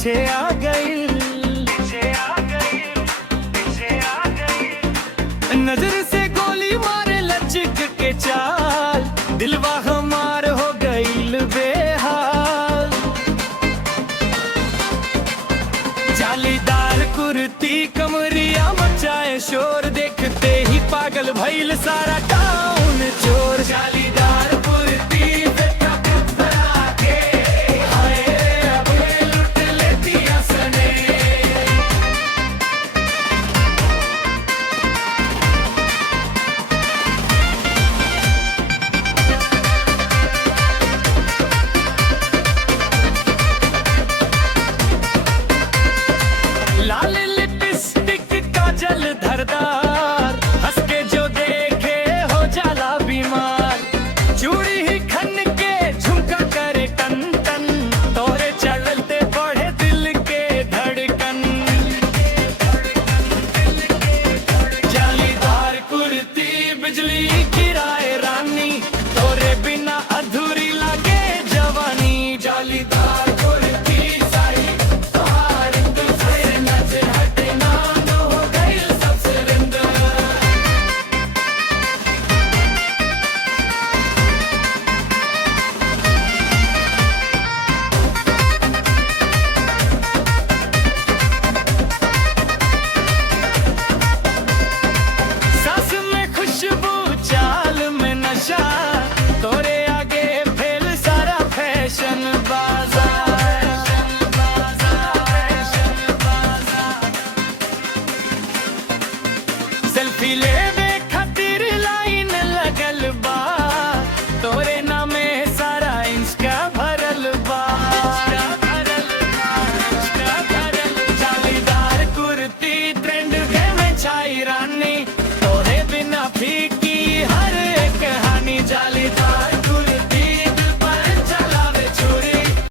पीछे आ गई, नजर से गोली मारे लचक के चाल, दिलवा हमार हो गईल बेहाल। जालीदार कुर्ती कमरिया मचाए शोर, देखते ही पागल भइल सारा टाउन चोर। जालीदार कुर्ती पे कपड़ा के हाय अब लुट लेती हंसने। लाल लिपस्टिक काजल धारदार, हंस के जो देखे हो जाला बीमार। चूड़ी ही खन के झुमका करे टन टन, तोरे चलते बढ़े दिल के धड़कन। जालीदार कुर्ती बिजली गिराए रानी, तोरे बिना अधूरी लगे जवानी। जालीदार कुर्ती साड़ी तोहार तुझसे नच हटना न हो गई सबसे रिंदा। सांस में खुशबू चाल में नशा, तोरे आगे फेल सारा फैशन बाजार। सेल्फी ले